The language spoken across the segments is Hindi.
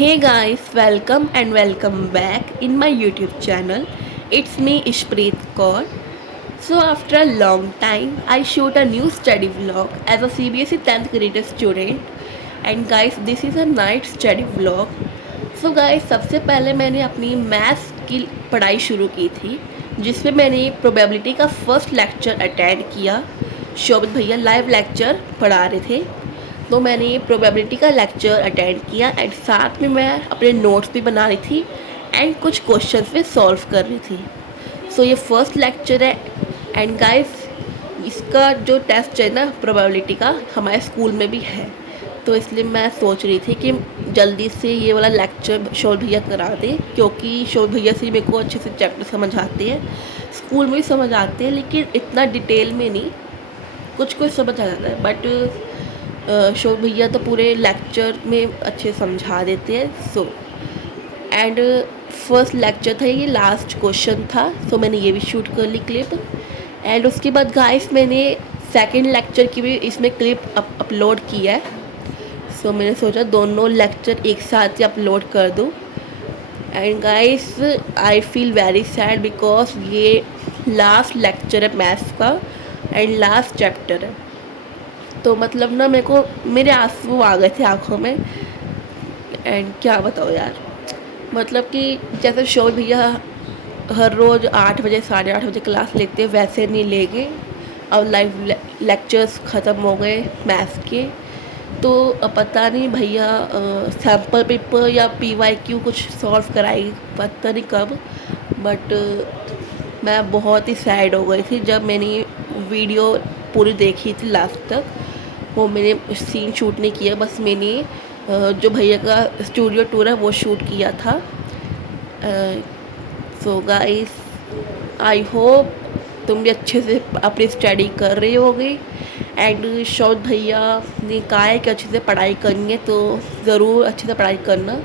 Hey guys, welcome and welcome back in my YouTube channel. It's me Ishpreet Kaur. So after a long time, I shoot a new study vlog as a CBSE 10th grade student. And guys, this is a night study vlog. So guys, सबसे पहले मैंने अपनी मैथ्स की पढ़ाई शुरू की थी, जिसमें मैंने प्रोबेबिलिटी का फर्स्ट लेक्चर अटेंड किया। शोभित भैया लाइव लेक्चर पढ़ा रहे थे, तो मैंने प्रोबेबिलिटी का लेक्चर अटेंड किया एंड साथ में मैं अपने नोट्स भी बना रही थी एंड कुछ क्वेश्चंस भी सॉल्व कर रही थी। सो ये फर्स्ट लेक्चर है एंड गाइस, इसका जो टेस्ट है ना प्रोबेबिलिटी का, हमारे स्कूल में भी है, तो इसलिए मैं सोच रही थी कि जल्दी से ये वाला लेक्चर शोभित भैया करा दें, क्योंकि शोभित भैया से मेरे को अच्छे से चैप्टर समझ आते हैं, स्कूल में भी समझ आते हैं, लेकिन इतना डिटेल में नहीं, कुछ कुछ समझ आ जाता है। बट शोभित भैया तो पूरे लेक्चर में अच्छे समझा देते हैं। सो एंड फर्स्ट लेक्चर था, ये लास्ट क्वेश्चन था, सो मैंने ये भी शूट कर ली क्लिप। एंड उसके बाद गाइस मैंने सेकंड लेक्चर की भी इसमें क्लिप अपलोड की है। सो मैंने सोचा दोनों लेक्चर एक साथ ही अपलोड कर दूँ। And guys I feel very sad because ये लास्ट लेक्चर है मैथ्स का एंड लास्ट चैप्टर है, तो मतलब ना मेरे आंसू आ गए थे आँखों में। एंड क्या बताओ यार, मतलब कि जैसे शोभित भैया हर रोज़ 8 बजे 8:30 बजे क्लास लेते हैं, वैसे नहीं लेंगे। अब लाइव लेक्चर्स ख़त्म हो गए मैथ्स के, तो अब पता नहीं भैया सैम्पल पेपर या PYQ कुछ सॉल्व कराएगी, पता नहीं कब। बट मैं बहुत ही सैड हो गई थी जब मैंने वीडियो पूरी देखी थी लास्ट तक। वो मैंने सीन शूट नहीं किया, बस मैंने जो भैया का स्टूडियो टूर है वो शूट किया था। सो गाइस, आई होप तुम भी अच्छे से अपनी स्टडी कर रही होगी। एंड शोभित भैया ने कहा है कि अच्छे से पढ़ाई करनी है, तो ज़रूर अच्छे से पढ़ाई करना।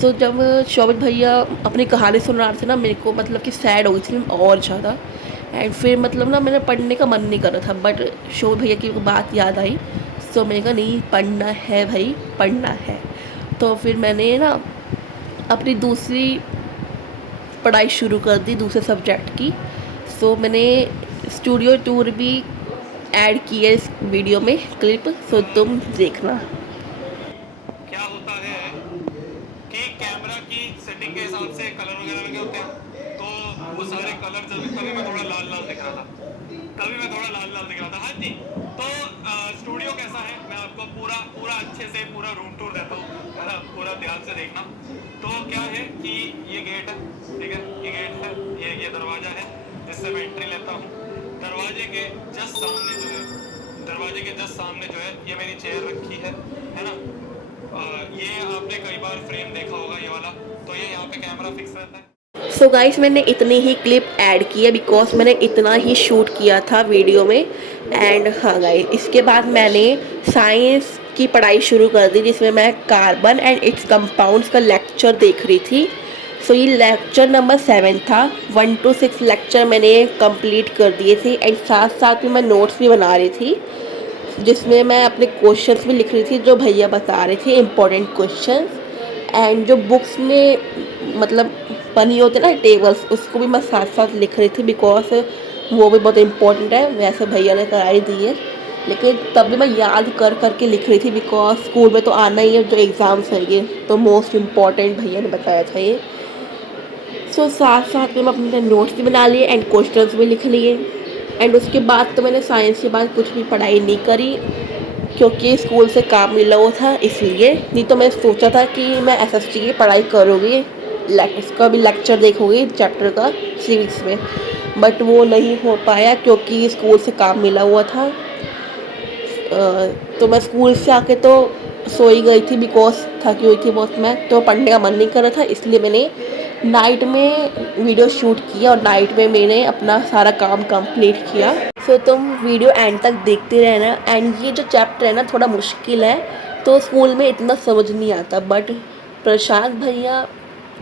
सो जब शोभित भैया अपनी कहानी सुना रहे थे ना, मेरे को मतलब कि सैड हो गई थी और ज़्यादा। एंड फिर मतलब ना मेरा पढ़ने का मन नहीं कर रहा था, बट शोभित भैया की बात याद आई, सो मैंने कहा नहीं, पढ़ना है भाई, पढ़ना है। तो फिर मैंने ना अपनी दूसरी पढ़ाई शुरू कर दी दूसरे सब्जेक्ट की। सो मैंने स्टूडियो टूर भी ऐड की है इस वीडियो में क्लिप, सो तुम देखना। क्या होता है कि कैमरा की सेटिंग के हिसाब से कलर वगैरह लगे होते हैं, तो वो सारे कलर तभी मैं थोड़ा लाल लाल दिख रहा था, हाँ जी। तो स्टूडियो कैसा है मैं आपको पूरा पूरा अच्छे से पूरा रूम टूर देता हूँ, है ना, पूरा ध्यान से देखना। तो क्या है कि ये गेट है, ठीक है, ये गेट है, ये दरवाजा है जिससे मैं एंट्री लेता हूँ। दरवाजे के जस्ट सामने जो है ये मेरी चेयर रखी है ना। ये आपने कई बार फ्रेम देखा होगा ये वाला, तो ये यहाँ पे कैमरा फिक्स रहता है। सो गाइस, मैंने इतनी ही क्लिप ऐड की है बिकॉज मैंने इतना ही शूट किया था वीडियो में। एंड हाँ गाइस, इसके बाद मैंने साइंस की पढ़ाई शुरू कर दी, जिसमें मैं कार्बन एंड इट्स कंपाउंड्स का लेक्चर देख रही थी। सो ये लेक्चर नंबर 7 था। 1 to 6 लेक्चर मैंने कंप्लीट कर दिए थे एंड साथ साथ में मैं नोट्स भी बना रही थी, जिसमें मैं अपने क्वेश्चंस भी लिख रही थी जो भैया बता रहे थे, इम्पोर्टेंट क्वेश्चंस। एंड जो बुक्स में मतलब बनी होती है ना टेबल्स, उसको भी मैं साथ साथ लिख रही थी बिकॉज वो भी बहुत इम्पोर्टेंट है। वैसे भैया ने कराई दी है, लेकिन तब भी मैं याद कर करके लिख रही थी बिकॉज स्कूल में तो आना ही है, जो एग्ज़ाम्स है ये तो मोस्ट इम्पॉर्टेंट भैया ने बताया था ये। सो साथ साथ में मैं अपने नोट्स भी बना लिए एंड क्वेश्चंस भी लिख लिए। एंड उसके बाद तो मैंने साइंस के बाद कुछ भी पढ़ाई नहीं करी, क्योंकि स्कूल से काम मिला हुआ था इसलिए। नहीं तो मैं सोचा था कि मैं SST की पढ़ाई करूँगी, इसका भी लेक्चर देखूँगी चैप्टर का सिविक्स में, बट वो नहीं हो पाया क्योंकि स्कूल से काम मिला हुआ था। तो मैं स्कूल से आके तो सो ही गई थी बिकॉज थकी हुई थी बहुत मैं, तो पढ़ने का मन नहीं कर रहा था, इसलिए मैंने नाइट में वीडियो शूट किया और नाइट में मैंने अपना सारा काम कंप्लीट किया। सो तुम वीडियो एंड तक देखते रहना। एंड ये जो चैप्टर है ना थोड़ा मुश्किल है, तो स्कूल में इतना समझ नहीं आता, बट प्रशांत भैया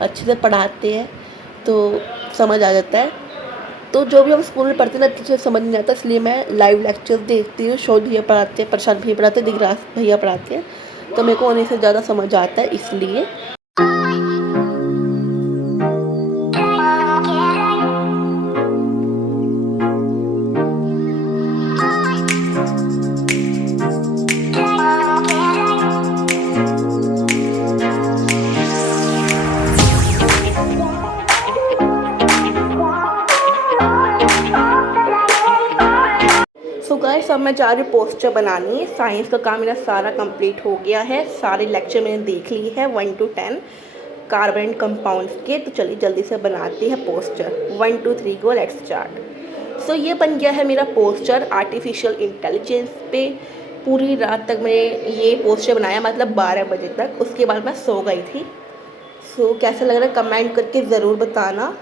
अच्छे से पढ़ाते हैं तो समझ आ जाता है। तो जो भी हम स्कूल में पढ़ते हैं ना टीचर समझ नहीं आता, इसलिए मैं लाइव लेक्चर देखती हूँ। शोध भैया पढ़ाते हैं, प्रशांत भैया पढ़ाते हैं, दिगराज भैया पढ़ाते हैं, तो मेरे को उन्हीं से ज़्यादा समझ आता है इसलिए। सो गाइस अब मैं जा रही हूँ पोस्टर बनानी। साइंस का काम मेरा सारा कंप्लीट हो गया है, सारे लेक्चर मैंने देख लिए हैं 1 to 10 कार्बन कंपाउंड्स के। तो चलिए जल्दी से बनाते हैं poster. 1 2 3 go, let's start. So ये बन गया है मेरा पोस्टर आर्टिफिशियल इंटेलिजेंस पे। पूरी रात तक मैंने ये पोस्टर बनाया, मतलब 12 बजे तक। उसके बाद मैं सो गई थी। सो कैसा लग रहा है कमेंट करके ज़रूर बताना।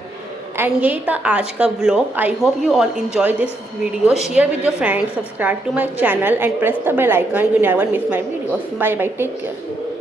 एंड यही था आज का vlog. I hope you all enjoy this video. Share with your friends, subscribe to my channel and press the bell icon. You never miss my videos. Bye bye, take care.